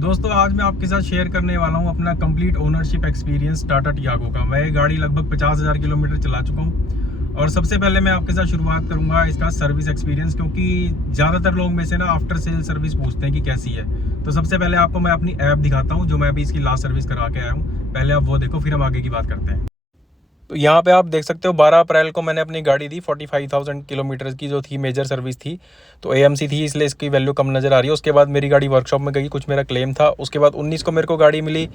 दोस्तों आज मैं आपके साथ शेयर करने वाला हूं अपना complete ownership experience Tata Tiago का। मैं ये गाड़ी लगभग 50,000 किलोमीटर चला चुका हूं और सबसे पहले मैं आपके साथ शुरुआत करूंगा इसका सर्विस एक्सपीरियंस, क्योंकि ज़्यादातर लोग में से ना आफ्टर सेल सर्विस पूछते हैं कि कैसी है। तो सबसे पहले आपको मैं अपनी ऐप दिखाता हूँ जो मैं अभी इसकी लास्ट सर्विस करा के आया हूँ। पहले आप वो देखो, फिर हम आगे की बात करते हैं। तो यहाँ पे आप देख सकते हो 12 अप्रैल को मैंने अपनी गाड़ी दी। 45,000 किलोमीटर की जो थी मेजर सर्विस थी, तो एएमसी थी, इसलिए इसकी वैल्यू कम नज़र आ रही है। उसके बाद मेरी गाड़ी वर्कशॉप में गई, कुछ मेरा क्लेम था। उसके बाद 19 को मेरे को गाड़ी मिली।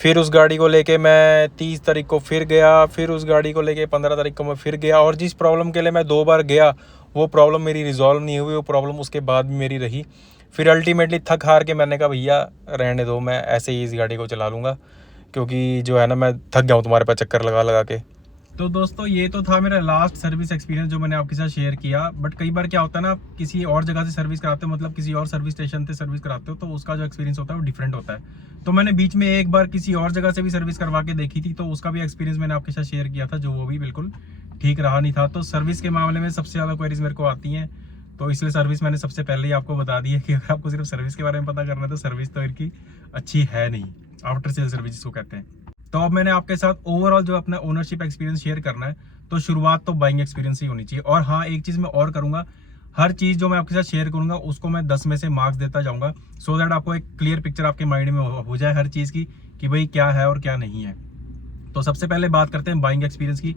फिर उस गाड़ी को लेके मैं 30 तारीख को फिर गया। फिर उस गाड़ी को लेके 15 तारीख को मैं फिर गया, और जिस प्रॉब्लम के लिए मैं 2 बार गया वो प्रॉब्लम मेरी रिजॉल्व नहीं हुई। वो प्रॉब्लम उसके बाद भी मेरी रही। फिर अल्टीमेटली थक हार के मैंने कहा भैया रहने दो, मैं ऐसे ही इस गाड़ी को चला लूँगा, क्योंकि जो है ना मैं थक गया हूँ तुम्हारे पास चक्कर लगा लगा के। तो दोस्तों ये तो था मेरा लास्ट सर्विस एक्सपीरियंस जो मैंने आपके साथ शेयर किया। बट कई बार क्या होता है ना, आप किसी और जगह से सर्विस कराते हो, मतलब किसी और सर्विस स्टेशन से सर्विस कराते हो, तो उसका जो एक्सपीरियंस होता है वो डिफरेंट होता है। तो मैंने बीच में एक बार किसी और जगह से भी सर्विस करवा के देखी थी, तो उसका भी एक्सपीरियंस मैंने आपके साथ शेयर किया था, जो वो भी बिल्कुल ठीक रहा नहीं था। तो सर्विस के मामले में सबसे ज़्यादा क्वेरीज मेरे को आती हैं, तो इसलिए सर्विस मैंने सबसे पहले ही आपको बता दी है कि अगर आपको सिर्फ सर्विस के बारे में पता करना है तो सर्विस तो इनकी अच्छी है नहीं, आफ्टर सेल सर्विस जिसको कहते हैं। तो अब मैंने आपके साथ ओवरऑल जो अपना ओनरशिप एक्सपीरियंस शेयर करना है, तो शुरुआत तो बाइंग एक्सपीरियंस ही होनी चाहिए। और हाँ, एक चीज़ मैं और करूंगा, हर चीज़ जो मैं आपके साथ शेयर करूंगा उसको मैं 10 में से मार्क्स देता जाऊंगा, सो दैट आपको एक क्लियर पिक्चर आपके माइंड में हो जाए हर चीज़ की, कि भाई क्या है और क्या नहीं है। तो सबसे पहले बात करते हैं बाइंग एक्सपीरियंस की।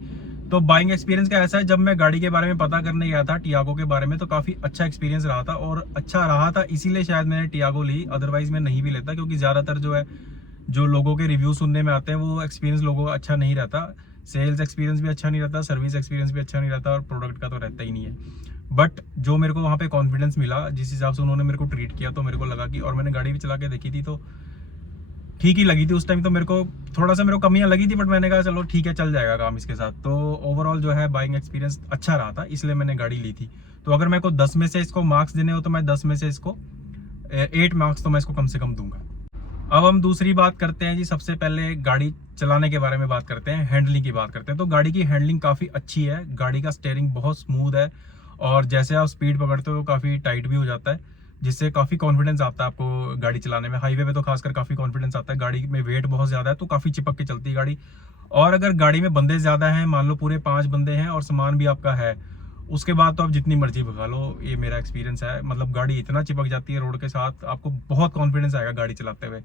तो बाइंग एक्सपीरियंस का ऐसा है, जब मैं गाड़ी के बारे में पता करने गया था टियागो के बारे में, तो काफ़ी अच्छा एक्सपीरियंस रहा था। और अच्छा रहा था इसीलिए शायद मैंने टियागो ली, अदरवाइज मैं नहीं भी लेता, क्योंकि ज़्यादातर जो है जो लोगों के रिव्यू सुनने में आते हैं वो एक्सपीरियंस लोगों का अच्छा नहीं रहता। सेल्स एक्सपीरियंस भी अच्छा नहीं रहता, सर्विस एक्सपीरियंस भी अच्छा नहीं रहता, और प्रोडक्ट का तो रहता ही नहीं है। बट जो मेरे को वहाँ पे कॉन्फिडेंस मिला, जिस हिसाब से उन्होंने मेरे को ट्रीट किया, तो मेरे को लगा कि, और मैंने गाड़ी भी चला के देखी थी तो ठीक ही लगी थी उस टाइम। तो मेरे को थोड़ा सा मेरे को कमियां लगी थी, बट मैंने कहा चलो ठीक है, चल जाएगा काम इसके साथ। तो ओवरऑल जो है बाइंग एक्सपीरियंस अच्छा रहा था, इसलिए मैंने गाड़ी ली थी। तो अगर मेरे को 10 में से इसको मार्क्स देने हो, तो मैं 10 में से इसको 8 मार्क्स तो मैं इसको कम से कम दूंगा। अब हम दूसरी बात करते हैं जी। सबसे पहले गाड़ी चलाने के बारे में बात करते हैं, हैंडलिंग की बात करते हैं। तो गाड़ी की हैंडलिंग काफ़ी अच्छी है, गाड़ी का स्टीयरिंग बहुत स्मूथ है, और जैसे आप स्पीड पकड़ते हो तो काफ़ी टाइट भी हो जाता है, जिससे काफ़ी कॉन्फिडेंस आता है आपको गाड़ी चलाने में। हाईवे पे तो खासकर काफ़ी कॉन्फिडेंस आता है। गाड़ी में वेट बहुत ज़्यादा है, तो काफ़ी चिपक के चलती है गाड़ी। और अगर गाड़ी में बंदे ज़्यादा हैं, मान लो पूरे 5 बंदे हैं और सामान भी आपका है, उसके बाद तो आप जितनी मर्जी भगा लो, ये मेरा एक्सपीरियंस है। मतलब गाड़ी इतना चिपक जाती है रोड के साथ, आपको बहुत कॉन्फिडेंस आएगा गाड़ी चलाते हुए।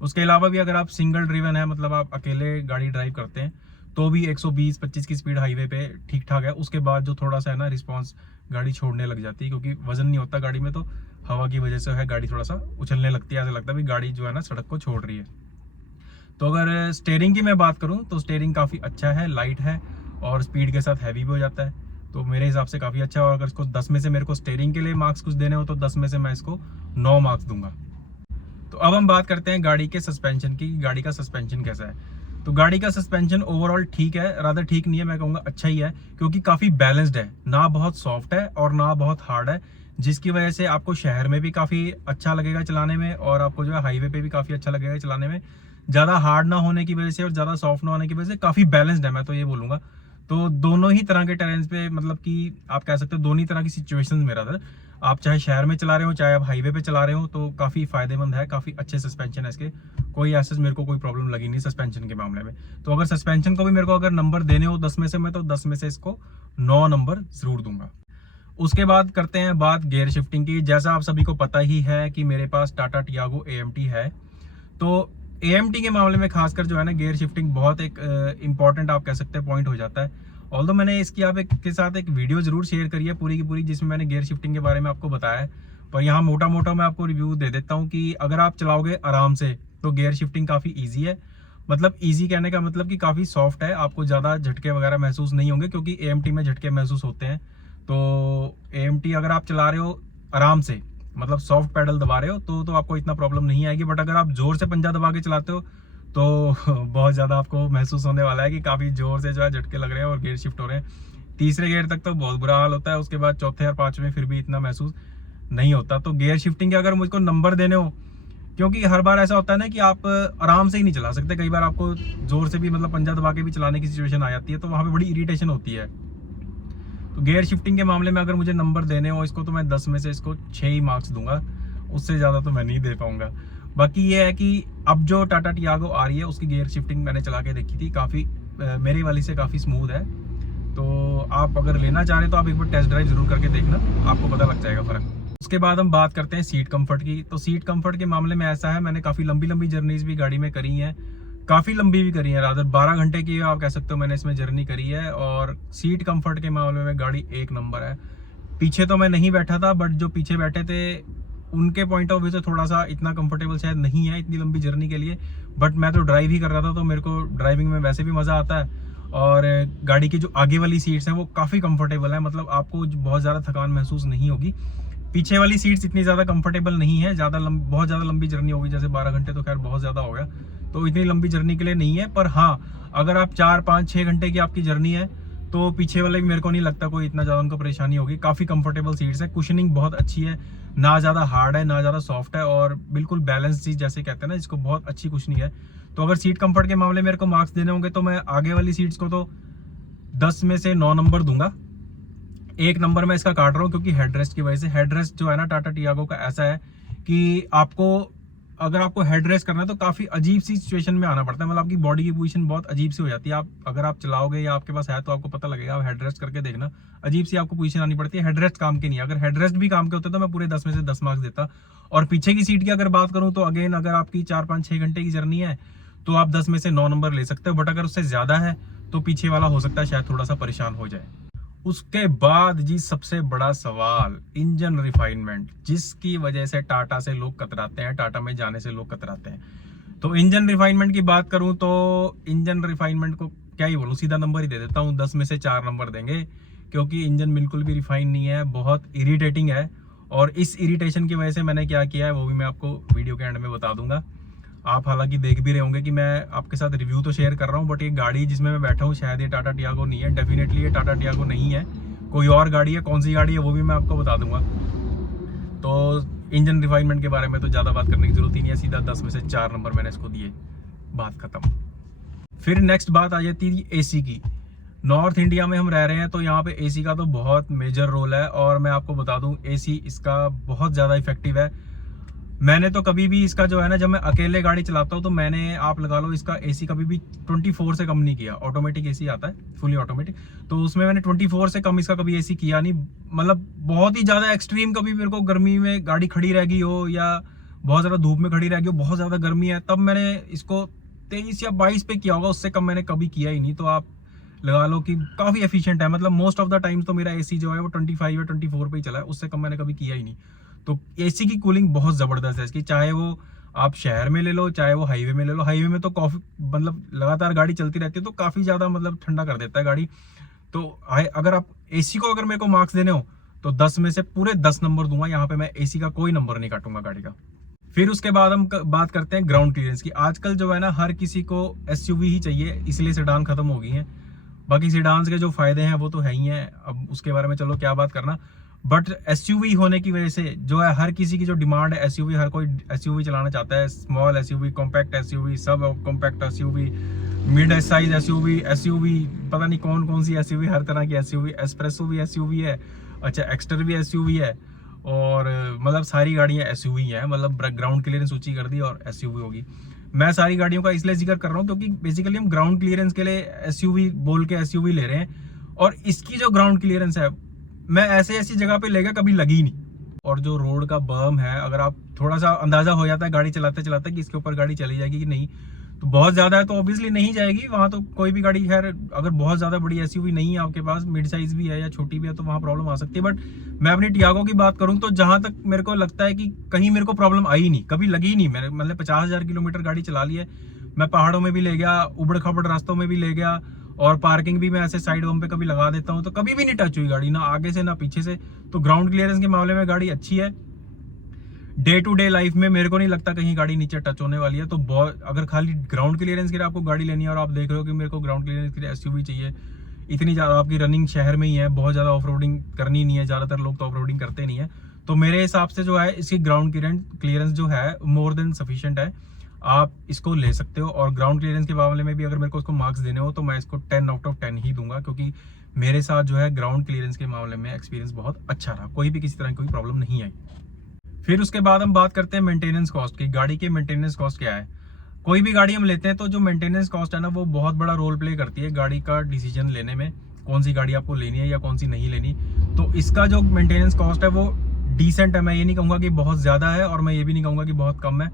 उसके अलावा भी अगर आप सिंगल ड्रिवन है, मतलब आप अकेले गाड़ी ड्राइव करते हैं, तो भी 120-25 की स्पीड हाईवे पे ठीक ठाक है। उसके बाद जो थोड़ा सा है ना रिस्पांस, गाड़ी छोड़ने लग जाती है, क्योंकि वजन नहीं होता गाड़ी में, तो हवा की वजह से है गाड़ी थोड़ा सा उछलने लगती है, ऐसा लगता है भी गाड़ी जो है ना सड़क को छोड़ रही है। तो अगर स्टेयरिंग की मैं बात करूं, तो स्टेयरिंग काफ़ी अच्छा है, लाइट है, और स्पीड के साथ हैवी भी हो जाता है। तो मेरे हिसाब से काफ़ी अच्छा है। और अगर इसको 10 में से मेरे को स्टेयरिंग के लिए मार्क्स कुछ देने हो, तो 10 में से मैं इसको 9 मार्क्स दूंगा। तो अब हम बात करते हैं गाड़ी के सस्पेंशन की। गाड़ी का सस्पेंशन कैसा है? तो गाड़ी का सस्पेंशन ओवरऑल ठीक है, रादर ठीक नहीं है, मैं कहूँगा अच्छा ही है, क्योंकि काफ़ी बैलेंस्ड है, ना बहुत सॉफ्ट है और ना बहुत हार्ड है, जिसकी वजह से आपको शहर में भी काफ़ी अच्छा लगेगा चलाने में, और आपको जो है हाईवे पे भी काफ़ी अच्छा लगेगा चलाने में। ज़्यादा हार्ड ना होने की वजह से और ज़्यादा सॉफ्ट ना होने की वजह से काफ़ी बैलेंस्ड है, मैं तो ये बोलूँगा। तो दोनों ही तरह के टेरेंस पे, मतलब कि आप कह सकते हो दोनों ही तरह की सिचुएशंस में रहा था। आप चाहे शहर में चला रहे हो, चाहे आप हाईवे पे चला रहे हो, तो काफ़ी फायदेमंद है, काफ़ी अच्छे सस्पेंशन है इसके। कोई ऐसे मेरे को कोई प्रॉब्लम लगी नहीं सस्पेंशन के मामले में। तो अगर सस्पेंशन को भी मेरे को अगर नंबर देने हो 10 में से, मैं तो 10 में से इसको 9 नंबर जरूर दूंगा। उसके बाद करते हैं बात गियर शिफ्टिंग की। जैसा आप सभी को पता ही है कि मेरे पास टाटा टियागो AMT है। तो AMT के मामले में खासकर जो है ना गियर शिफ्टिंग बहुत एक इंपॉर्टेंट आप कह सकते हैं पॉइंट हो जाता है। ऑल्दो मैंने इसकी आप के साथ एक वीडियो जरूर शेयर करी है पूरी की पूरी, जिसमें मैंने गियर शिफ्टिंग के बारे में आपको बताया है। पर यहाँ मोटा मोटा मैं आपको रिव्यू दे देता हूँ कि अगर आप चलाओगे आराम से, तो गियर शिफ्टिंग काफ़ी ईजी है। मतलब ईजी कहने का मतलब कि काफ़ी सॉफ्ट है, आपको ज़्यादा झटके वगैरह महसूस नहीं होंगे, क्योंकि AMT में झटके महसूस होते हैं। तो AMT अगर आप चला रहे हो आराम से, मतलब सॉफ्ट पैडल दबा रहे हो, तो आपको इतना प्रॉब्लम नहीं आएगी। बट अगर आप जोर से पंजा दबा के चलाते हो, तो बहुत ज़्यादा आपको महसूस होने वाला है कि काफ़ी जोर से जो है झटके लग रहे हैं और गियर शिफ्ट हो रहे हैं। तीसरे गियर तक तो बहुत बुरा हाल होता है, उसके बाद चौथे और पांचवें फिर भी इतना महसूस नहीं होता। तो गियर शिफ्टिंग के अगर मुझको नंबर देने हो, क्योंकि हर बार ऐसा होता है ना कि आप आराम से ही नहीं चला सकते, कई बार आपको जोर से भी, मतलब पंजा दबा के भी चलाने की सिचुएशन आ जाती है, तो वहाँ पे बड़ी इरिटेशन होती है। तो गियर शिफ्टिंग के मामले में अगर मुझे नंबर देने हो इसको, तो मैं 10 में से इसको 6 ही मार्क्स दूंगा, उससे ज़्यादा तो मैं नहीं दे पाऊंगा। बाकी ये है कि अब जो टाटा टियागो आ रही है उसकी गियर शिफ्टिंग मैंने चला के देखी थी, काफ़ी मेरे वाली से काफ़ी स्मूथ है। तो आप अगर लेना चाह रहे तो आप एक बार टेस्ट ड्राइव जरूर करके देखना, आपको पता लग जाएगा फ़र्क। उसके बाद हम बात करते हैं सीट कंफर्ट की। तो सीट कंफर्ट के मामले में ऐसा है, मैंने काफ़ी लंबी लंबी जर्नीज भी गाड़ी में करी हैं, काफ़ी लंबी भी करी है, रादर 12 घंटे की आप कह सकते हो मैंने इसमें जर्नी करी है। और सीट कंफर्ट के मामले में गाड़ी एक नंबर है। पीछे तो मैं नहीं बैठा था, बट जो पीछे बैठे थे उनके पॉइंट ऑफ व्यू से थोड़ा सा इतना कंफर्टेबल शायद नहीं है इतनी लंबी जर्नी के लिए, बट मैं तो ड्राइव ही कर रहा था तो मेरे को ड्राइविंग में वैसे भी मज़ा आता है। और गाड़ी की जो आगे वाली सीट्स हैं वो काफ़ी कंफर्टेबल है, मतलब आपको बहुत ज़्यादा थकान महसूस नहीं होगी। पीछे वाली सीट्स इतनी ज़्यादा कंफर्टेबल नहीं है, बहुत ज़्यादा लंबी जर्नी होगी, जैसे 12 घंटे तो खैर बहुत ज़्यादा हो गया, तो इतनी लंबी जर्नी के लिए नहीं है। पर हाँ, अगर आप 4, 5, 6 घंटे की आपकी जर्नी है तो पीछे वाले भी मेरे को नहीं लगता कोई इतना ज़्यादा उनको परेशानी होगी। काफ़ी कंफर्टेबल सीट्स है, कुशनिंग बहुत अच्छी है, ना ज़्यादा हार्ड है ना ज़्यादा सॉफ्ट है, और बिल्कुल बैलेंस चीज जैसे कहते हैं ना, इसको बहुत अच्छी कुशनिंग है। तो अगर सीट कंफर्ट के मामले में मेरे को मार्क्स देने होंगे तो मैं आगे वाली सीट्स को तो 10 में से 9 नंबर दूंगा। 1 नंबर मैं इसका काट रहा हूँ क्योंकि हेडरेस्ट की वजह से। हेडरेस्ट जो है ना टाटा टियागो का ऐसा है कि अगर आपको हेडरेस्ट करना है तो काफी अजीब सी सिचुएशन में आना पड़ता है, मतलब आपकी बॉडी की पोजीशन बहुत अजीब सी हो जाती है। अगर आप चलाओगे या आपके पास है तो आपको पता लगेगा, आप हेडरेस्ट करके देखना, अजीब सी आपको पोजीशन आनी पड़ती है। हेडरेस्ट काम के नहीं है, अगर हेडरेस्ट भी काम के होते तो मैं पूरे 10 में से 10 मार्क्स देता। और पीछे की सीट की अगर बात करूं तो अगेन, अगर आपकी 4, 5, 6 घंटे की जर्नी है तो आप 10 में से 9 नंबर ले सकते हो, बट अगर उससे ज्यादा है तो पीछे वाला हो सकता है शायद थोड़ा सा परेशान हो जाए। उसके बाद जी सबसे बड़ा सवाल, इंजन रिफाइनमेंट, जिसकी वजह से टाटा से लोग कतराते हैं, टाटा में जाने से लोग कतराते हैं। तो इंजन रिफाइनमेंट की बात करूं तो इंजन रिफाइनमेंट को क्या ही बोलूं, सीधा नंबर ही दे देता हूं, 10 में से 4 नंबर देंगे, क्योंकि इंजन बिल्कुल भी रिफाइन नहीं है, बहुत इरिटेटिंग है। और इस इरिटेशन की वजह से मैंने क्या किया है वो भी मैं आपको वीडियो के एंड में बता दूंगा। आप हालांकि देख भी रहे होंगे कि मैं आपके साथ रिव्यू तो शेयर कर रहा हूँ, बट ये गाड़ी जिसमें मैं बैठा हूँ शायद ये टाटा टियागो नहीं है, डेफिनेटली ये टाटा टियागो नहीं है, कोई और गाड़ी है। कौन सी गाड़ी है वो भी मैं आपको बता दूंगा। तो इंजन रिफाइनमेंट के बारे में तो ज़्यादा बात करने की जरूरत ही नहीं है, सीधा 10 में से 4 नंबर मैंने इसको दिए, बात खत्म। फिर नेक्स्ट बात आ जाती है एसी की। नॉर्थ इंडिया में हम रह रहे हैं तो यहाँ पे एसी का तो बहुत मेजर रोल है, और मैं आपको बता दूं एसी इसका बहुत ज़्यादा इफेक्टिव है। मैंने तो कभी भी इसका जो है ना, जब मैं अकेले गाड़ी चलाता हूँ तो मैंने, आप लगा लो, इसका एसी कभी भी 24 से कम नहीं किया। ऑटोमेटिक एसी आता है, फुली ऑटोमेटिक, तो उसमें मैंने 24 से कम इसका कभी एसी किया नहीं। मतलब बहुत ही ज़्यादा एक्सट्रीम कभी मेरे को गर्मी में गाड़ी खड़ी रह गई हो या बहुत ज़्यादा धूप में खड़ी रह गई हो, बहुत ज़्यादा गर्मी है, तब मैंने इसको 23 या 22 पे किया होगा, उससे कम मैंने कभी किया ही नहीं। तो आप लगा लो कि काफ़ी एफिशिएंट है, मतलब मोस्ट ऑफ द टाइम तो मेरा एसी जो है वो 25 या 24 पे ही चला है, उससे कम मैंने कभी किया ही नहीं। तो एसी की कूलिंग बहुत ज़बरदस्त है इसकी, चाहे वो आप शहर में ले लो चाहे वो हाईवे में ले लो। हाईवे में तो काफ़ी मतलब लगातार गाड़ी चलती रहती है तो काफ़ी ज़्यादा मतलब ठंडा कर देता है गाड़ी। तो अगर आप एसी को, अगर मेरे को मार्क्स देने हो तो 10 में से पूरे 10 नंबर दूंगा, यहाँ पे मैं एसी का कोई नंबर नहीं काटूंगा गाड़ी का। फिर उसके बाद हम बात करते हैं ग्राउंड क्लियरेंस की। आजकल जो है ना हर किसी को एसयूवी ही चाहिए, इसलिए सेडान खत्म हो गई हैं। बाकी सेडान्स के जो फायदे हैं वो तो है ही हैं, अब उसके बारे में चलो क्या बात करना, बट एसयूवी होने की वजह से जो है हर किसी की जो डिमांड है एसयूवी, हर कोई एसयूवी चलाना चाहता है। Small SUV, compact SUV, sub compact SUV, mid size SUV, SUV पता नहीं कौन कौन सी एसयूवी, हर तरह की एसयूवी, एस्प्रेसो भी एसयूवी है, अच्छा एक्स्टर भी एसयूवी है, और मतलब सारी गाड़ियां एसयूवी हैं। मतलब ग्राउंड क्लियरेंस ऊंची कर दी और एसयूवी होगी। मैं सारी गाड़ियों का इसलिए जिक्र कर रहा हूँ क्योंकि बेसिकली हम ग्राउंड क्लियरेंस के लिए एसयूवी बोल के एसयूवी ले रहे हैं, और इसकी जो ग्राउंड क्लियरेंस है मैं ऐसी जगह पे लेगा कभी लगी नहीं। और जो रोड का बर्म है, अगर आप थोड़ा सा अंदाजा हो जाता है गाड़ी चलाते चलाते कि इसके ऊपर गाड़ी चली जाएगी कि नहीं, तो बहुत ज्यादा है तो ऑब्वियसली नहीं जाएगी वहां। तो कोई भी गाड़ी, खैर अगर बहुत ज्यादा बड़ी एसयूवी नहीं है आपके पास, मिड साइज भी है या छोटी भी है, तो वहां प्रॉब्लम आ सकती है। बट मैं अपनी टियागो की बात करूं तो जहां तक मेरे को लगता है कि कहीं मेरे को प्रॉब्लम आई नहीं, कभी लगी नहीं। मैंने मतलब 50,000 किलोमीटर गाड़ी चला ली है, मैं पहाड़ों में भी ले गया, उबड़ खबड़ रास्तों में भी ले गया, और पार्किंग भी मैं ऐसे साइड बम पे कभी लगा देता हूँ, तो कभी भी नहीं टच हुई गाड़ी, ना आगे से ना पीछे से। तो ग्राउंड क्लियरेंस के मामले में गाड़ी अच्छी है। डे टू डे लाइफ में मेरे को नहीं लगता कहीं गाड़ी नीचे टच होने वाली है। तो बहुत, अगर खाली ग्राउंड क्लियरेंस के लिए आपको गाड़ी लेनी है और आप देख रहे हो कि मेरे को ग्राउंड क्लियरेंस के लिए एसयूवी चाहिए, इतनी ज़्यादा आपकी रनिंग शहर में ही है, बहुत ज़्यादा ऑफ रोडिंग करनी नहीं है, ज़्यादातर लोग तो ऑफ रोडिंग करते नहीं है, तो मेरे हिसाब से जो है इसकी ग्राउंड क्लियरेंस जो है मोर देन सफिशिएंट है, आप इसको ले सकते हो। और ग्राउंड क्लियरेंस के मामले में भी अगर मेरे को इसको मार्क्स देने हो तो मैं इसको 10 आउट ऑफ 10 ही दूंगा, क्योंकि मेरे साथ जो है ग्राउंड क्लियरेंस के मामले में एक्सपीरियंस बहुत अच्छा रहा, कोई भी किसी तरह की कोई प्रॉब्लम नहीं आई। फिर उसके बाद हम बात करते हैं मेंटेनेंस कॉस्ट की। गाड़ी की मेंटेनेंस कॉस्ट क्या है। कोई भी गाड़ी हम लेते हैं तो जो मेंटेनेंस कॉस्ट है ना, वो बहुत बड़ा रोल प्ले करती है गाड़ी का डिसीजन लेने में, कौन सी गाड़ी आपको लेनी है या कौन सी नहीं लेनी। तो इसका जो मेंटेनेंस कॉस्ट है वो डिसेंट है। मैं ये नहीं कहूँगा कि बहुत ज़्यादा है और मैं ये भी नहीं कहूँगा कि बहुत कम है।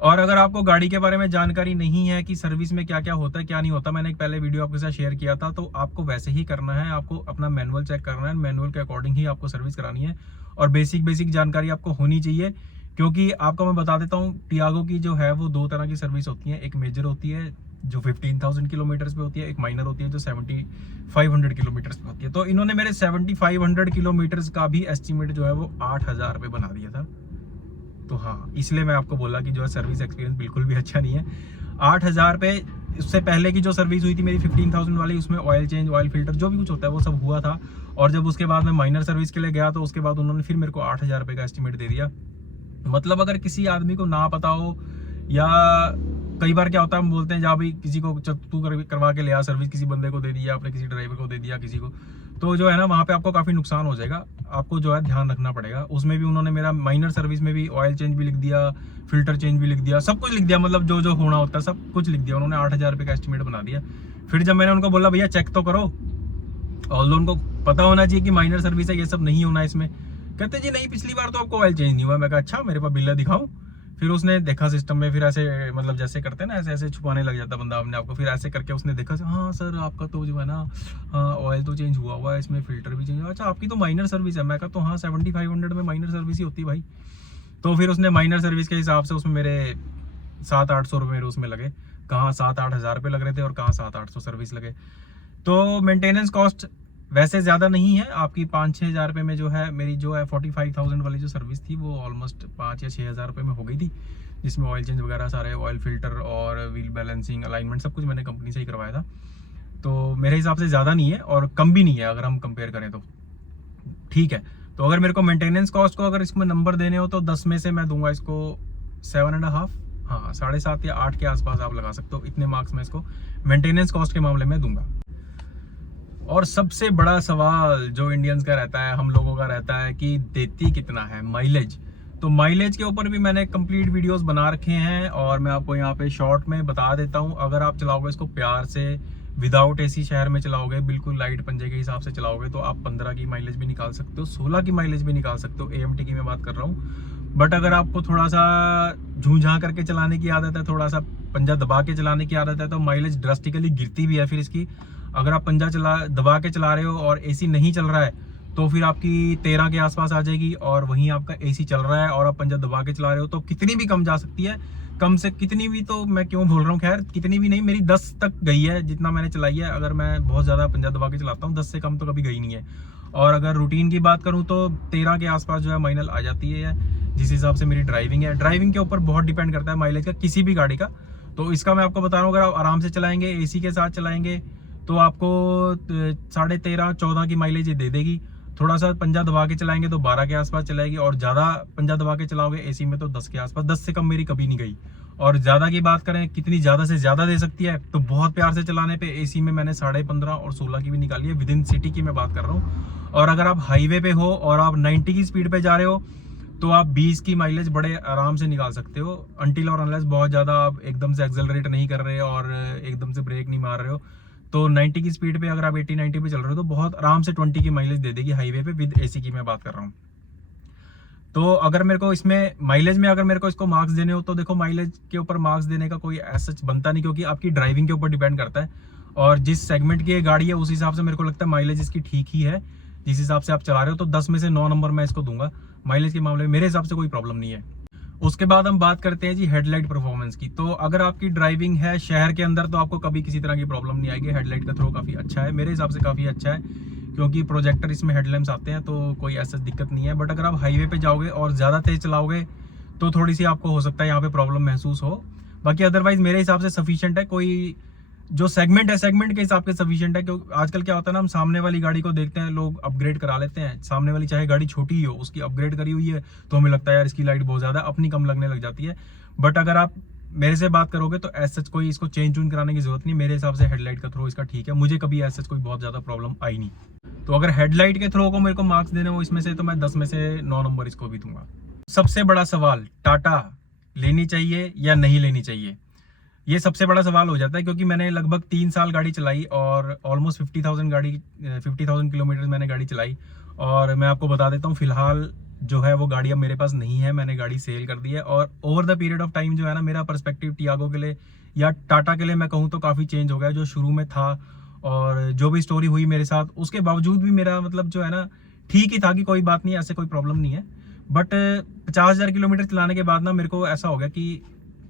और अगर आपको गाड़ी के बारे में जानकारी नहीं है कि सर्विस में क्या क्या होता है क्या नहीं होता, मैंने एक पहले वीडियो आपके साथ शेयर किया था, तो आपको वैसे ही करना है। आपको अपना मैनुअल चेक करना है, मैनुअल के अकॉर्डिंग ही आपको सर्विस करानी है और बेसिक जानकारी आपको होनी चाहिए। क्योंकि आपको मैं बता देता हूँ, टियागो की जो है वो दो तरह की सर्विस होती है। एक मेजर होती है जो 15,000 किलोमीटर्स पे होती है, एक माइनर होती है जो 7,500 किलोमीटर्स पे होती है। तो इन्होंने मेरे 7,500 किलोमीटर्स का भी एस्टिमेट जो है वो 8,000 पे बना दिया था। तो हाँ, इसलिए मैं आपको बोला कि जो है सर्विस एक्सपीरियंस बिल्कुल भी अच्छा नहीं है। 8,000 पे, उससे पहले की जो सर्विस हुई थी मेरी 15,000 वाली, उसमें ऑयल चेंज, ऑयल फिल्टर, जो भी कुछ होता है वो सब हुआ था। और जब उसके बाद मैं माइनर सर्विस के लिए गया तो उसके बाद उन्होंने फिर मेरे को 8,000 रुपये का एस्टिमेट दे दिया। मतलब अगर किसी आदमी को ना पता हो, या कई बार क्या होता है हम बोलते हैं जा भाई किसी को तू करवा के ले आ सर्विस, किसी बंदे को दे दिया आपने, किसी ड्राइवर को दे दिया किसी को, तो जो है ना वहाँ पे आपको काफ़ी नुकसान हो जाएगा। आपको जो है ध्यान रखना पड़ेगा। उसमें भी उन्होंने मेरा माइनर सर्विस में भी ऑयल चेंज भी लिख दिया, फिल्टर चेंज भी लिख दिया, सब कुछ लिख दिया। मतलब जो जो होना होता है सब कुछ लिख दिया उन्होंने। 8,000 रुपये का एस्टिमेट बना दिया। फिर जब मैंने उनको बोला भैया चेक तो करो, और उनको पता होना चाहिए कि माइनर सर्विस है, ये सब नहीं होना इसमें। कहते जी नहीं, पिछली बार तो आपको ऑयल चेंज नहीं हुआ। मैं कहा अच्छा, मेरे पास बिल दिखाऊं। फिर उसने देखा सिस्टम में, फिर ऐसे मतलब जैसे करते हैं ना, ऐसे ऐसे छुपाने लग जाता बंदा अपने आपको। फिर ऐसे करके उसने देखा, हाँ सर आपका तो जो है ना ऑयल तो चेंज हुआ है, इसमें फिल्टर भी चेंज हुआ। अच्छा आपकी तो माइनर सर्विस है। मैं कहा तो हाँ 7,500 में माइनर सर्विस ही होती है भाई। तो फिर उसने माइनर सर्विस के हिसाब से उसमें मेरे 700-800 रुपये मेरे उसमें लगे। कहाँ 7-8 हज़ार रुपये लग रहे थे और कहाँ 700-800 सर्विस लगे। तो मेंटेनेंस कॉस्ट वैसे ज़्यादा नहीं है आपकी। 5-6 हज़ार रुपये में जो है मेरी जो है 45,000 वाली जो सर्विस थी वो ऑलमोस्ट 5 या 6 हज़ार रुपये में हो गई थी, जिसमें ऑयल चेंज वगैरह सारे, ऑयल फिल्टर और व्हील बैलेंसिंग, अलाइनमेंट, सब कुछ मैंने कंपनी से ही करवाया था। तो मेरे हिसाब से ज़्यादा नहीं है और कम भी नहीं है अगर हम कंपेयर करें तो। ठीक है, तो अगर मेरे को मेंटेनेंस कॉस्ट को अगर इसमें नंबर देने हो तो 10 में से मैं दूंगा इसको 7.5, हाँ 7.5 या 8 के आसपास आप लगा सकते हो। इतने मार्क्स मैं इसको मेंटेनेंस कॉस्ट के मामले में दूंगा। और सबसे बड़ा सवाल जो इंडियंस का रहता है, हम लोगों का रहता है कि देती कितना है माइलेज। तो माइलेज के ऊपर भी मैंने कंप्लीट वीडियोस बना रखे हैं और मैं आपको यहाँ पे शॉर्ट में बता देता हूँ। अगर आप चलाओगे इसको प्यार से, विदाउट एसी शहर में चलाओगे, बिल्कुल लाइट पंजे के हिसाब से चलाओगे, तो आप 15 की माइलेज भी निकाल सकते हो, 16 की माइलेज भी निकाल सकते हो। AMT की मैं बात कर रहा हूँ। बट अगर आपको थोड़ा सा झूझा करके चलाने की आदत है, थोड़ा सा पंजा दबा के चलाने की आदत है, तो माइलेज ड्रास्टिकली गिरती भी है फिर इसकी। अगर आप पंजा दबा के चला रहे हो और एसी नहीं चल रहा है तो फिर आपकी 13 के आसपास आ जाएगी, और वहीं आपका एसी चल रहा है और आप पंजा दबा के चला रहे हो तो कितनी भी कम जा सकती है। कम से कितनी भी, तो मैं क्यों बोल रहा हूँ, खैर कितनी भी नहीं, मेरी 10 तक गई है जितना मैंने चलाई है। अगर मैं बहुत ज़्यादा पंजा दबा के चलाता हूँ 10 से कम तो कभी गई नहीं है। और अगर रूटीन की बात करूँ तो 13 के आसपास जो है माइलेज आ जाती है, जिस हिसाब से मेरी ड्राइविंग है। ड्राइविंग के ऊपर बहुत डिपेंड करता है माइलेज का किसी भी गाड़ी का। तो इसका मैं आपको बता रहा हूँ, अगर आप आराम से चलाएंगे, एसी के साथ चलाएंगे, तो आपको 13.5-14 की माइलेज ये दे देगी। थोड़ा सा पंजा दबा के चलाएंगे तो 12 के आसपास चलाएगी, और ज़्यादा पंजा दबा के चलाओगे एसी में तो 10 के आसपास। 10 से कम मेरी कभी नहीं गई। और ज़्यादा की बात करें कितनी ज़्यादा से ज़्यादा दे सकती है, तो बहुत प्यार से चलाने पे एसी में मैंने 15.5 और 16 की भी निकाली है। विद इन सिटी की मैं बात कर रहा हूँ। और अगर आप हाईवे पे हो और आप 90 की स्पीड पे जा रहे हो तो आप 20 की माइलेज बड़े आराम से निकाल सकते हो, अनटिल और अनलेस बहुत ज़्यादा आप एकदम से एक्सेलरेट नहीं कर रहे और एकदम से ब्रेक नहीं मार रहे हो। तो 90 की स्पीड पे अगर आप 80-90 पे चल रहे हो तो बहुत आराम से 20 की माइलेज दे देगी हाईवे पे, विद एसी की मैं बात कर रहा हूँ। तो अगर मेरे को इसमें माइलेज में अगर मेरे को इसको मार्क्स देने हो तो देखो, माइलेज के ऊपर मार्क्स देने का कोई ऐसा बनता नहीं, क्योंकि आपकी ड्राइविंग के ऊपर डिपेंड करता है और जिस सेगमेंट की ये गाड़ी है उस हिसाब से मेरे को लगता है माइलेज इसकी ठीक ही है। जिस हिसाब से आप चला रहे हो तो 10 में से 9 नंबर मैं इसको दूंगा माइलेज के मामले में। मेरे हिसाब से कोई प्रॉब्लम नहीं है। उसके बाद हम बात करते हैं जी हेडलाइट परफॉर्मेंस की। तो अगर आपकी ड्राइविंग है शहर के अंदर तो आपको कभी किसी तरह की प्रॉब्लम नहीं आएगी। हेडलाइट का थ्रो काफ़ी अच्छा है, मेरे हिसाब से काफ़ी अच्छा है, क्योंकि प्रोजेक्टर इसमें हेडलैम्प्स आते हैं तो कोई ऐसा दिक्कत नहीं है। बट अगर आप हाईवे पे जाओगे और ज़्यादा तेज चलाओगे तो थोड़ी सी आपको हो सकता है यहाँ पे प्रॉब्लम महसूस हो। बाकी अदरवाइज मेरे हिसाब से सफिशिएंट है। कोई जो सेगमेंट है, सेगमेंट के हिसाब से सफिशिएंट है। क्योंकि आजकल क्या होता है ना, हम सामने वाली गाड़ी को देखते हैं, लोग अपग्रेड करा लेते हैं। सामने वाली चाहे गाड़ी छोटी ही हो, उसकी अपग्रेड करी हुई है तो हमें लगता है यार इसकी लाइट बहुत ज़्यादा, अपनी कम लगने लग जाती है। बट अगर आप मेरे से बात करोगे तो एज सच कोई इसको चेंज चून कराने की जरूरत नहीं। मेरे हिसाब से हेडलाइट का थ्रो इसका ठीक है, मुझे कभी एज सच कोई बहुत ज़्यादा प्रॉब्लम आई नहीं। तो अगर हेडलाइट के थ्रो को मेरे को मार्क्स देने हो इसमें से, तो मैं 10 में से 9 नंबर इसको भी दूंगा। सबसे बड़ा सवाल, टाटा लेनी चाहिए या नहीं लेनी चाहिए, ये सबसे बड़ा सवाल हो जाता है। क्योंकि मैंने लगभग 3 साल गाड़ी चलाई और ऑलमोस्ट 50,000 किलोमीटर मैंने गाड़ी चलाई। और मैं आपको बता देता हूँ, फिलहाल जो है वो गाड़ी अब मेरे पास नहीं है, मैंने गाड़ी सेल कर दी है। और over the period of time जो है ना, मेरा पर्सपेक्टिव टियागो के लिए या टाटा के लिए मैं कहूँ तो काफ़ी चेंज हो गया। जो शुरू में था और जो भी स्टोरी हुई मेरे साथ, उसके बावजूद भी मेरा मतलब जो है ना ठीक ही था कि कोई बात नहीं, ऐसे कोई प्रॉब्लम नहीं है। बट 50,000 किलोमीटर चलाने के बाद ना मेरे को ऐसा हो गया कि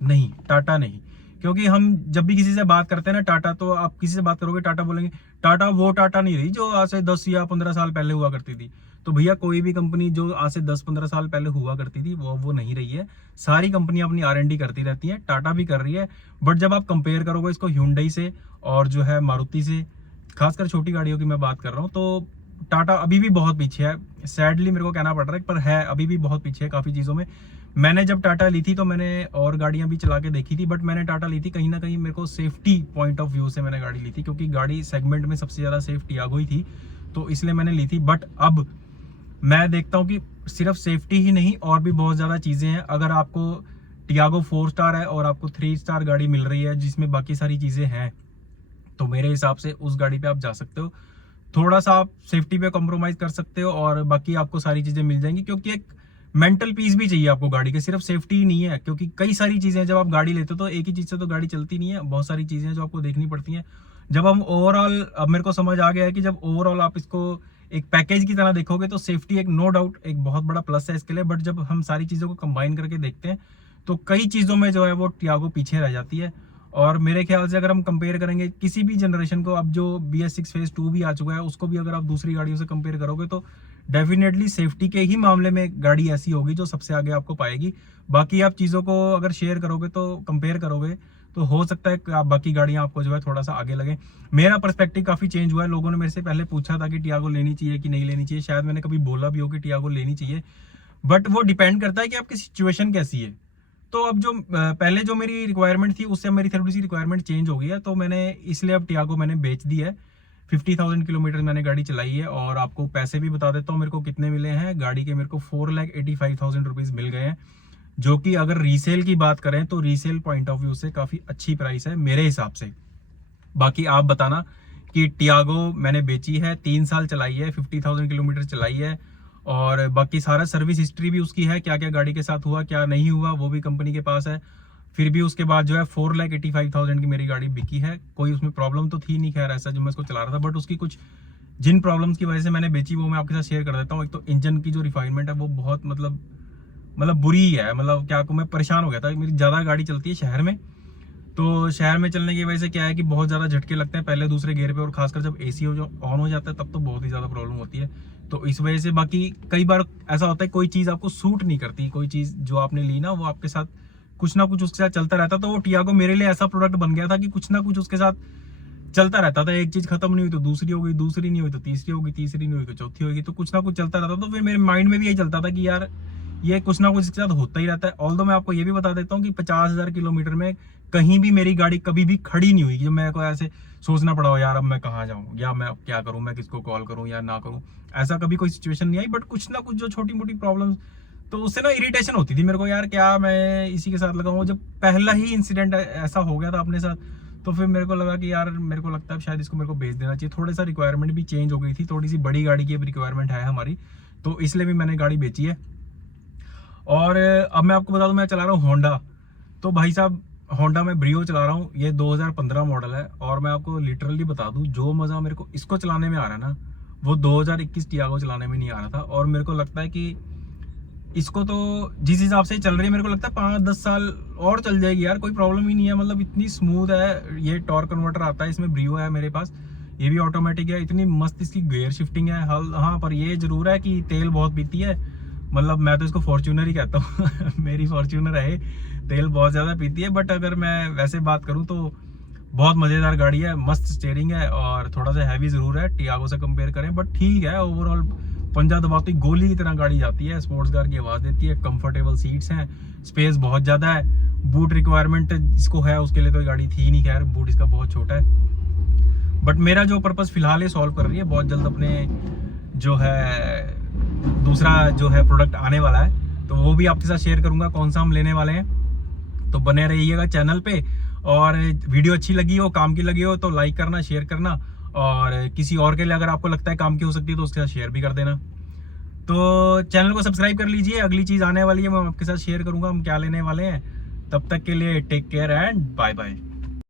नहीं, टाटा नहीं। क्योंकि हम जब भी किसी से बात करते हैं ना टाटा, तो आप किसी से बात करोगे टाटा बोलेंगे, टाटा वो टाटा नहीं रही जो आज से 10 या 15 साल पहले हुआ करती थी। तो भैया कोई भी कंपनी जो आज से 10-15 साल पहले हुआ करती थी वो नहीं रही है। सारी कंपनियां अपनी R&D करती रहती हैं, टाटा भी कर रही है। बट जब आप कंपेयर करोगे इसको Hyundai से और जो है मारुति से, खासकर छोटी गाड़ियों की मैं बात कर रहा हूँ, तो टाटा अभी भी बहुत पीछे है। सैडली मेरे को कहना पड़ रहा है, पर है अभी भी बहुत पीछे है काफ़ी चीज़ों में। मैंने जब टाटा ली थी तो मैंने और गाड़ियां भी चला के देखी थी, बट मैंने टाटा ली थी कहीं ना कहीं मेरे को सेफ्टी पॉइंट ऑफ व्यू से मैंने गाड़ी ली थी, क्योंकि गाड़ी सेगमेंट में सबसे ज़्यादा सेफ टियागो ही थी, तो इसलिए मैंने ली थी। बट अब मैं देखता हूँ कि सिर्फ सेफ्टी ही नहीं, और भी बहुत ज़्यादा चीज़ें हैं। अगर आपको टियागो 4 स्टार है और आपको 3 स्टार गाड़ी मिल रही है जिसमें बाकी सारी चीज़ें हैं, तो मेरे हिसाब से उस गाड़ी पे आप जा सकते हो। थोड़ा सा आप सेफ्टी पे कॉम्प्रोमाइज कर सकते हो और बाकी आपको सारी चीजें मिल जाएंगी। क्योंकि एक मेंटल पीस भी चाहिए आपको गाड़ी के, सिर्फ सेफ्टी ही नहीं है। क्योंकि कई सारी चीजें जब आप गाड़ी लेते हो तो एक ही चीज से तो गाड़ी चलती नहीं है, बहुत सारी चीजें जो आपको देखनी पड़ती हैं। जब हम ओवरऑल, अब मेरे को समझ आ गया है कि जब ओवरऑल आप इसको एक पैकेज की तरह देखोगे तो सेफ्टी एक नो डाउट एक बहुत बड़ा प्लस है इसके लिए। बट जब हम सारी चीजों को कंबाइन करके देखते हैं तो कई चीजों में जो है वो टियागो पीछे रह जाती है। और मेरे ख्याल से अगर हम कंपेयर करेंगे किसी भी जनरेशन को, अब जो BS6 फेज 2 भी आ चुका है, उसको भी अगर आप दूसरी गाड़ियों से कंपेयर करोगे तो डेफिनेटली सेफ्टी के ही मामले में गाड़ी ऐसी होगी जो सबसे आगे आपको पाएगी। बाकी आप चीज़ों को अगर शेयर करोगे तो कंपेयर करोगे तो हो सकता है कि आप बाकी गाड़ियां आपको जो है थोड़ा सा आगे लगे। मेरा पर्सपेक्टिव काफ़ी चेंज हुआ है। लोगों ने मेरे से पहले पूछा था कि टियागो लेनी चाहिए कि नहीं लेनी चाहिए, शायद मैंने कभी बोला भी हो कि टियागो लेनी चाहिए, बट वो डिपेंड करता है कि आपकी सिचुएशन कैसी है। तो अब जो पहले जो मेरी रिक्वायरमेंट थी उससे मेरी थोड़ी सी रिक्वायरमेंट चेंज हो गई है, तो मैंने इसलिए अब टियागो मैंने बेच दी है। 50,000 किलोमीटर मैंने गाड़ी चलाई है और आपको पैसे भी बता देता हूँ मेरे को कितने मिले हैं। गाड़ी के मेरे को 4,85,000 रुपीज़ मिल गए हैं, जो कि अगर रीसेल की बात करें तो रीसेल पॉइंट ऑफ व्यू से काफ़ी अच्छी प्राइस है मेरे हिसाब से। बाकी आप बताना कि टियागो मैंने बेची है, 3 साल चलाई है, 50,000 किलोमीटर चलाई है, और बाकी सारा सर्विस हिस्ट्री भी उसकी है, क्या क्या गाड़ी के साथ हुआ क्या नहीं हुआ वो भी कंपनी के पास है। फिर भी उसके बाद जो है 4,85,000 की मेरी गाड़ी बिकी है। कोई उसमें प्रॉब्लम तो थी नहीं खैर ऐसा जो मैं इसको चला रहा था, बट उसकी कुछ जिन प्रॉब्लम्स की वजह से मैंने बेची वो मैं आपके साथ शेयर कर देता हूँ। एक तो इंजन की जो रिफाइनमेंट है वो बहुत मतलब बुरी है। मतलब क्या मैं परेशान हो गया था। मेरी ज़्यादा गाड़ी चलती है शहर में, तो शहर में चलने की वजह से क्या है कि बहुत ज़्यादा झटके लगते हैं पहले दूसरे गियर पे, और खासकर जब AC हो जो ऑन हो जाता है तब तो बहुत ही ज़्यादा प्रॉब्लम होती है। तो इस वजह से बाकी कई बार ऐसा होता है कोई चीज़ आपको सूट नहीं करती, कोई चीज़ जो आपने ली ना वो आपके साथ कुछ ना कुछ उसके साथ चलता रहता। तो वो टियागो मेरे लिए ऐसा प्रोडक्ट बन गया था कि कुछ ना कुछ उसके साथ चलता रहता था। एक चीज़ खत्म नहीं हुई तो दूसरी हो गई, दूसरी नहीं हुई तो तीसरी होगी, तीसरी नहीं हुई तो चौथी होगी, तो कुछ ना कुछ चलता रहता। तो फिर मेरे माइंड में भी यही चलता था कि यार ये कुछ ना कुछ इसके साथ होता ही रहता है। ऑल्दो मैं आपको ये भी बता देता हूँ कि 50,000 किलोमीटर में कहीं भी मेरी गाड़ी कभी भी खड़ी नहीं हुई कि मेरे को ऐसे सोचना पड़ा हो यार अब मैं कहाँ जाऊँ या मैं क्या करूँ, मैं किसको कॉल करूँ या ना करूँ। ऐसा कभी कोई सिचुएशन नहीं आई। बट कुछ ना कुछ जो छोटी मोटी प्रॉब्लम, तो उससे ना इरिटेशन होती थी मेरे को, यार क्या मैं इसी के साथ लगा हूँ। जब पहला ही इंसिडेंट ऐसा हो गया था अपने साथ, तो फिर मेरे को लगा कि यार मेरे को लगता है शायद इसको मेरे को बेच देना चाहिए। थोड़ा सा रिक्वायरमेंट भी चेंज हो गई थी, थोड़ी सी बड़ी गाड़ी की रिक्वायरमेंट है हमारी, तो इसलिए भी मैंने गाड़ी बेची है। और अब मैं आपको बता दूं मैं चला रहा हूँ होंडा। तो भाई साहब होंडा में ब्रियो चला रहा हूँ, ये 2015 मॉडल है। और मैं आपको लिटरली बता दूं जो मज़ा मेरे को इसको चलाने में आ रहा है ना वो 2021 टियागो चलाने में नहीं आ रहा था। और मेरे को लगता है कि इसको तो जिस हिसाब से चल रही है मेरे को लगता है 5-10 साल और चल जाएगी यार, कोई प्रॉब्लम ही नहीं है। मतलब इतनी स्मूथ है। ये टॉर्क कन्वर्टर आता है इसमें, ब्रियो है मेरे पास, ये भी ऑटोमेटिक है। इतनी मस्त इसकी गियर शिफ्टिंग है। हाँ पर ये जरूर है कि तेल बहुत पीती है। मतलब मैं तो इसको फॉर्च्यूनर ही कहता हूँ मेरी फॉर्च्यूनर है, तेल बहुत ज़्यादा पीती है। बट अगर मैं वैसे बात करूँ तो बहुत मज़ेदार गाड़ी है, मस्त स्टीयरिंग है और थोड़ा सा हैवी ज़रूर है टियागो से कंपेयर करें, बट ठीक है। ओवरऑल पंजा दबाती गोली की तरह गाड़ी जाती है, स्पोर्ट्स कार की आवाज़ देती है, कंफर्टेबल सीट्स हैं, स्पेस बहुत ज़्यादा है। बूट रिक्वायरमेंट जिसको है उसके लिए तो गाड़ी थी नहीं खैर, बूट इसका बहुत छोटा है। बट मेरा जो पर्पज़ फिलहाल ये सॉल्व कर रही है, बहुत जल्द अपने जो है दूसरा जो है प्रोडक्ट आने वाला है, तो वो भी आपके साथ शेयर करूंगा कौन सा हम लेने वाले हैं। तो बने रहिएगा चैनल पे, और वीडियो अच्छी लगी हो, काम की लगी हो तो लाइक करना, शेयर करना, और किसी और के लिए अगर आपको लगता है काम की हो सकती है तो उसके साथ शेयर भी कर देना। तो चैनल को सब्सक्राइब कर लीजिए, अगली चीज़ आने वाली है, मैं आपके साथ शेयर करूंगा हम क्या लेने वाले हैं। तब तक के लिए take care and bye bye.